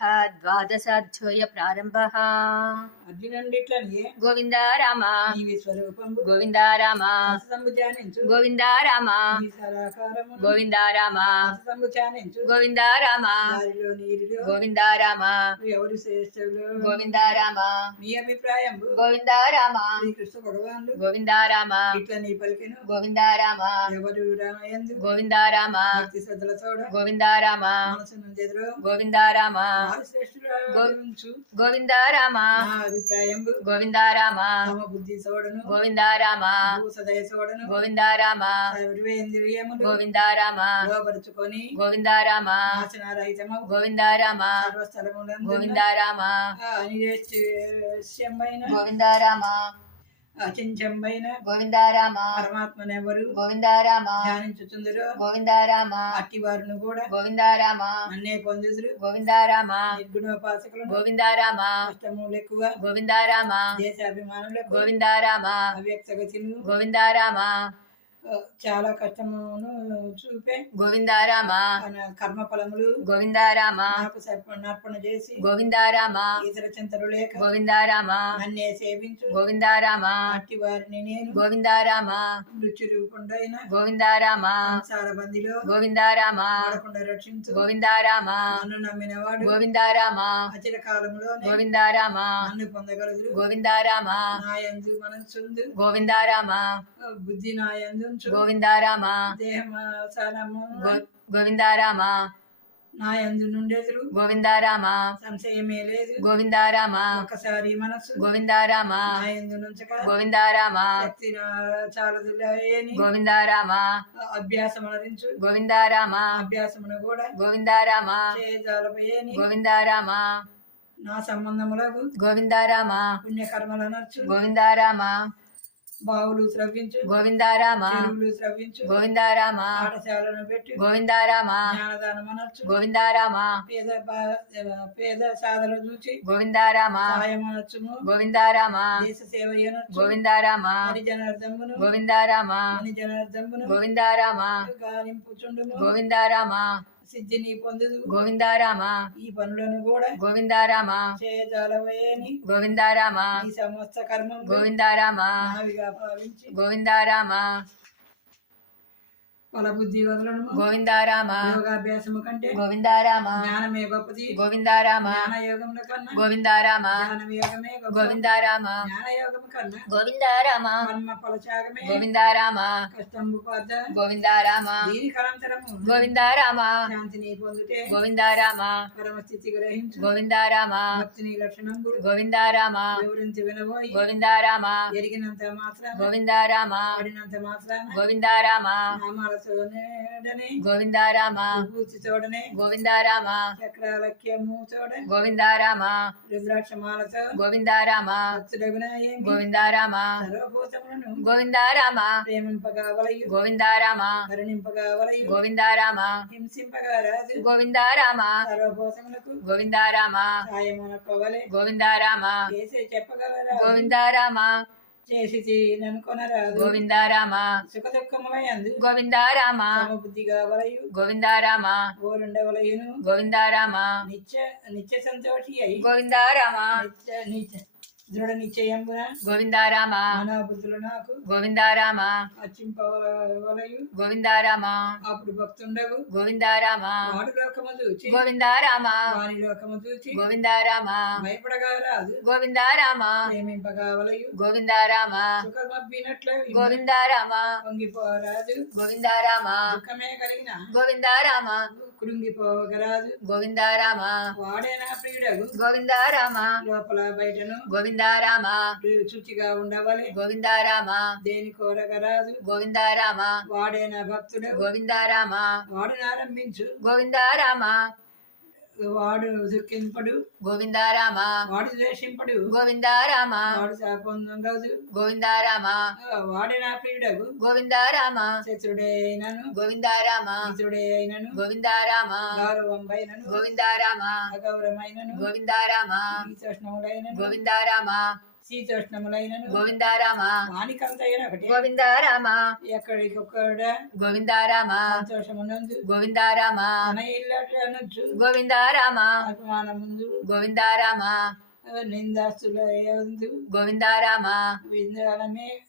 ద్వాదశాధ్యాయ ప్రారంభః. గోవింద రామ గోవింద రామ గోవింద రామ గోవింద రామ గోవింద రామ గోవింద రామ ఎవరు శ్రేష్ఠులు గోవింద రామ నీ అభిప్రాయం గోవింద రామ శ్రీకృష్ణ భగవానుడు గోవింద రామ ఇట్లా నీ పలికెను గోవింద రామ ఎవరు రామయందు గోవింద రామ భక్తి శ్రద్ధల చోడ గోవింద రామ మనసును ఎదురు గోవింద రామ వారు శ్రేష్ఠులు గోవింద రామ నా అభిప్రాయం గోవింద రామ తమ బుద్ధి చోడను గోవింద రామ సదయ చోడను గోవింద రామ సర్వేంద్రియములు గోవింద రామ లోపరుచుకొని గోవింద రామ నాశనారహితము గోవింద రామ సర్వస్థలములందు గోవింద రామ అనిశ్చయమైన గోవింద రామ అచించమైన గోవింద రామ పరమాత్మనెవరు గోవింద రామ ధ్యానించుచుందురు గోవింద రామ అట్టి వారిని కూడా గోవింద రామ నన్నే పొందుదురు గోవింద రామ నిర్గుణోపాసకులు గోవింద రామ కష్టములు ఎక్కువ గోవింద రామ దేశాభిమానులకు గోవింద రామ అవ్యక్త గతిని గోవింద రామ చాలా కష్టమును చూపే గోవింద రామ కర్మ ఫలములు గోవింద రామ నాకు నర్పణ చేసి గోవింద రామ ఇతర చింతలు లేక గోవింద రామ నన్నే సేవించు గోవింద రామ అట్టి వారిని నేను గోవింద రామ మృత్యు రూపుండైన గోవింద రామ సంసార బందిలో గోవింద రామ పడకుండా రక్షించు గోవింద రామ నన్ను నమ్మిన వాడు గోవింద రామ అచిర కాలంలో గోవింద రామ నన్ను పొందగలదు గోవింద రామ నాయందు మనసుందు గోవింద రామ బుద్ధి నాయందు గోవింద రామ దేహము గోవింద రామ నాయందు నుండెదురు గోవింద రామ సంశయమే లేదు గోవింద రామ ఒకసారి మనసు గోవింద రామ నాయందు నుంచక గోవింద రామ శక్తి చాలదులేని గోవింద రామ అభ్యాసం అనరించు గోవింద రామ అభ్యాసమును కూడా గోవింద రామ చేయజాలపోయేని గోవింద రామ నా సంబంధములకు గోవింద రామ పుణ్యకర్మలనర్చు గోవింద రామ బావులు స్రవించు గోవింద రామ చెరువులు స్రవించు గోవింద రామ పాఠశాలను పెట్టి గోవింద రామ జ్ఞానదానం అనర్చు గోవింద రామ పేద సాధన చూచి గోవింద రామ సాయం అనర్చుము గోవింద రామ దేశ సేవ అనర్చు గోవింద రామ హరిజనార్దమును గోవింద రామ హరిజనార్దమును గోవింద రామ గానింపుచుండుము గోవింద రామ సిద్ధిని పొందుదు గోవింద రామ ఈ పనులను కూడా గోవింద రామ చేయజాలవేని గోవింద రామ ఈ సమస్త కర్మం గోవింద రామ నావిగా భావించి గోవింద రామ ఫల బుద్ధి వదలను గోవింద రామ యోగాభ్యాసము కంటే గోవింద రామ జ్ఞానమే గొప్పది గోవింద రామ జ్ఞాన యోగముల కన్నా గోవింద రామ జ్ఞాన యోగమే గొప్ప గోవింద రామ జ్ఞాన యోగము కన్నా గోవింద రామ కర్మ ఫలత్యాగమే గోవింద రామ కష్టంబు పద్ద గోవింద రామ దీనికి అనంతరము గోవింద రామ శాంతిని పొందుటే గోవింద రామ పరమస్థితి గ్రహించు గోవింద రామ భక్తిని లక్షణం గోవింద రామ వివరించి వినబోయి గోవింద రామ ఎరిగినంత మాత్రాన గోవింద రామ పడినంత మాత్రాన గోవింద రామ నామాలతోనే గోవింద రామ పూర్తి చూడనే గోవింద రామ చక్రాలక్యము చూడ గోవింద రామ రుద్రాక్షమాలతో గోవింద రామ భక్తుడగున గోవింద రామ సర్వభూతములను గోవింద రామ ప్రేమింపగా వలయు గోవింద రామ కరుణింపగా వలయు గోవింద రామ హింసింపగా రాదు గోవింద రామ సర్వభూతములకు గోవింద రామ సాయమునకోవలే గోవింద రామ చేసే చెప్పగలరా గోవింద రామ చేసి ననుకొనరాదు గోవింద రామ సుఖ దుఃఖములందు గోవింద రామ సమబుద్ధిగా వలయు గోవింద రామ ఓరుండవలయును గోవింద రామ నిత్య సంతోషి అయి గోవింద రామ నిత్య దృఢ నిశ్చయంబున గోవింద రామ మనోబుద్ధులు నాకు గోవింద రామ అర్చింపవలయు గోవింద రామ అప్పుడు భక్తుండవు గోవింద రామ వాడు లోకము చూచి గోవింద రామ వారి లోకము చూచి గోవింద రామ భయపడగా రాదు గోవింద రామ ప్రేమింపగా వలయు గోవింద రామ సుఖమబ్బినట్లు గోవింద రామ పొంగిపోరాదు గోవింద రామ దుఃఖమే కలిగిన గోవింద రామ కృంగిపోగరాదు గోవింద రామ వాడే నా ప్రియుడగు గోవింద రామ లోపల బయటను గోవింద రామ శుచిగా ఉండవలే గోవింద రామ దేని కోరగరాదు గోవింద రామ వాడే నా భక్తుడు గోవింద రామ వాడు నారంభించు గోవింద రామ వాడు దుఃఖింపడు గోవింద రామ వాడు ద్వేషింపడు గోవింద రామ వాడు శాపొందగదు గోవింద రామ వాడే నా ప్రియుడగు గోవింద రామ శత్రుడే అయినను గోవింద రామ మిత్రుడే అయినను గోవింద రామ గౌరవం అయినను గోవింద రామ అగౌరవమైనను గోవింద రామ ఈతోష్ణములైనను గోవింద రామ శీతోష్ణములైనను గోవిందారామ వానికంతైన ఒకటి గోవిందారామ ఎక్కడికొక్కడ గోవిందారామ సంతోషమునందు గోవిందారామ మన ఇల్లట్లు అనొచ్చు గోవిందారామ అపమాన ముందు గోవిందారామ నిందాస్తుల యందు గోవిందారామ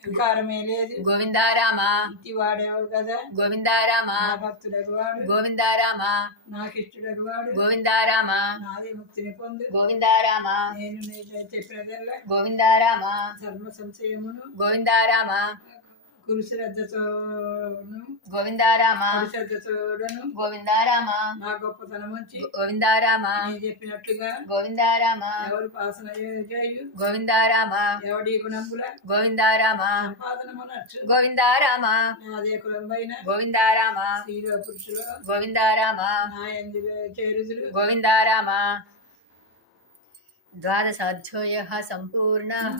వికారమే లేదు గోవిందారామ ఇంటి వాడేవు కదా గోవిందారామ నా భక్తుడకు వాడు గోవిందారామ నాకిష్టుడకు వాడు గోవిందారామ నాది ముక్తిని పొందు గోవిందారామ నేను నీతో చెప్పినదల్లా గోవిందారామ ధర్మ సంశయమును గోవిందారామ గురు శ్రద్ధతోను గోవిందారామ గురు శ్రద్ధతోడను గోవిందారామ నా గొప్పతనం వచ్చి గోవిందారామ నేను చెప్పినట్లుగా గోవిందారామ ఎవరు పాసన చేయు గోవిందారామ ఎవడి గుణముల గోవిందారామ సంపాదనమునచ్చు గోవిందారామ నాదే కులంబైన గోవిందారామ స్త్రీలో పురుషులు గోవిందారామ నా ఎందులో చేరుదురు గోవిందారామ ద్వాదశాధ్యాయః సంపూర్ణః